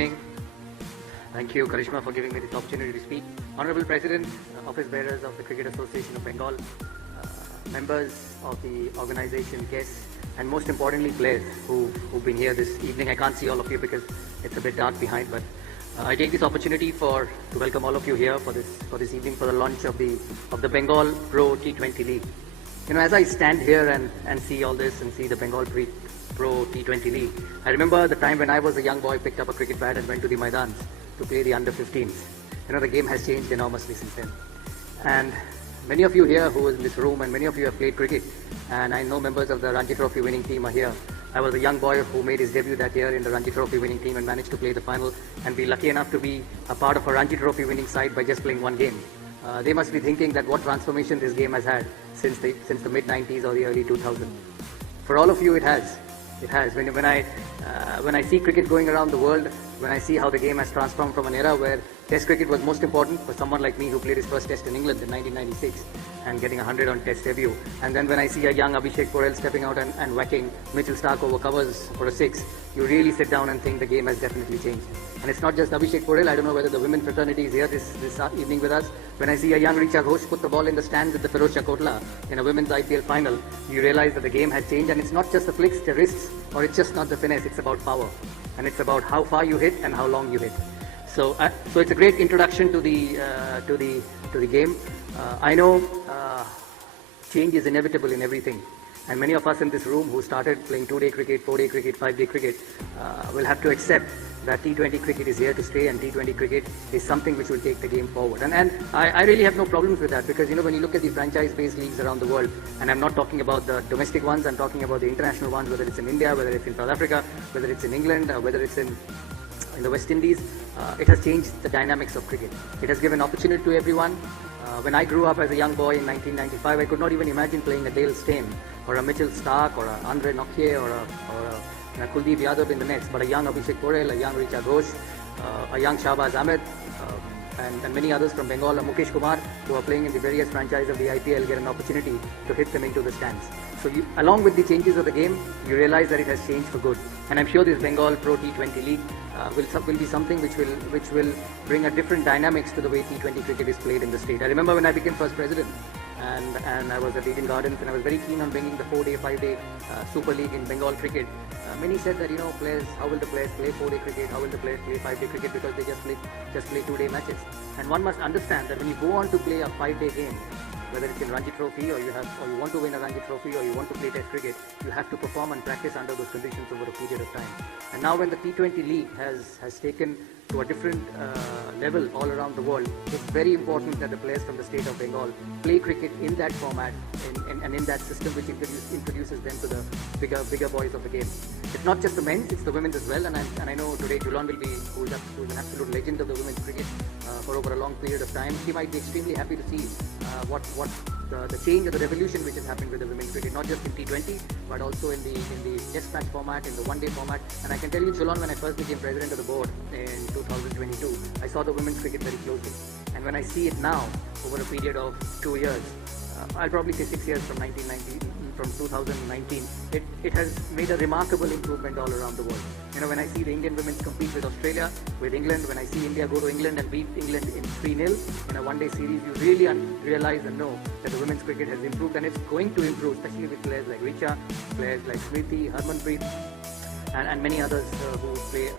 evening. Thank you, Karishma, for giving me this opportunity to speak. Honorable President, Office Bearers of the Cricket Association of Bengal, members of the organization, guests, and most importantly, players who've been here this evening. I can't see all of you because it's a bit dark behind, but I take this opportunity to welcome all of you here for this evening for the launch of the Bengal Pro T20 League. You know, as I stand here and see all this and see the Bengal Pro T20 League, I remember the time when I was a young boy, picked up a cricket bat and went to the Maidans to play the under-15s. You know, the game has changed enormously since then. And many of you here who are in this room, and many of you have played cricket, and I know members of the Ranji Trophy winning team are here. I was a young boy who made his debut that year in the Ranji Trophy winning team and managed to play the final and be lucky enough to be a part of a Ranji Trophy winning side by just playing one game. They must be thinking that what transformation this game has had since the mid-90s or the early 2000s. For all of you, it has. It has. When I see cricket going around the world, when I see how the game has transformed from an era where Test cricket was most important for someone like me who played his first Test in England in 1996 and getting 100 on Test debut, and then when I see a young Abhishek Porel stepping out and whacking Mitchell Starc over covers for a six, you really sit down and think the game has definitely changed. And it's not just Abhishek Porel. I don't know whether the women fraternity is here this evening with us. When I see a young Richa Ghosh put the ball in the stands with the Firozshah Kotla in a women's IPL final, you realize that the game has changed, and it's not just the flicks, the wrists, or it's just not the finesse. It's about power, and it's about how far you hit and how long you hit. So it's a great introduction to the game. I know change is inevitable in everything, and many of us in this room who started playing 2-day cricket, 4-day cricket, 5-day cricket will have to accept that T20 cricket is here to stay, and T20 cricket is something which will take the game forward. And I really have no problems with that, because you know, when you look at the franchise-based leagues around the world, and I'm not talking about the domestic ones, I'm talking about the international ones, whether it's in India, whether it's in South Africa, whether it's in England, whether it's in the West Indies, it has changed the dynamics of cricket. It has given opportunity to everyone. When I grew up as a young boy in 1995, I could not even imagine playing a Dale Steyn or a Mitchell Starc or a Andre Nokia or a Kuldeep Yadav in the nets, but a young Abhishek Porel, a young Richa Ghosh, a young Shahbaz Ahmed, and many others from Bengal, Mukesh Kumar, who are playing in the various franchises of the IPL, get an opportunity to hit them into the stands. So along with the changes of the game, you realize that it has changed for good. And I'm sure this Bengal Pro T20 League will be something which will bring a different dynamics to the way T20 cricket is played in the state. I remember when I became first president, and I was at Eden Gardens, and I was very keen on bringing the 4-day, 5-day Super League in Bengal cricket. Many said that, you know, players, how will the players play 4-day cricket? How will the players play 5-day cricket? Because they just play 2-day matches. And one must understand that when you go on to play a 5-day game, whether it's in Ranji Trophy or you want to win a Ranji Trophy or you want to play Test cricket, you have to perform and practice under those conditions over a period of time. And now when the T20 League has taken to a different level all around the world, it's very important that the players from the state of Bengal play cricket in that format and in that system, which introduces them to the bigger boys of the game. It's not just the men, it's the women as well. And I know today Julan will be, who's an absolute legend of the women's cricket for over a long period of time. She might be extremely happy to see what the change or the revolution which has happened with the women's cricket, not just in T20, but also in the test match format, in the one-day format. And I can tell you, Julan, when I first became president of the board in 2022, I saw the women's cricket very closely. And when I see it now, over a period of 2 years, I'll probably say 6 years from 2019, it has made a remarkable improvement all around the world. You know, when I see the Indian women compete with Australia, with England, when I see India go to England and beat England in 3-0 in a one-day series, you really realize and know that the women's cricket has improved, and it's going to improve, especially with players like Richa, players like Smriti, Harmanpreet, and many others who play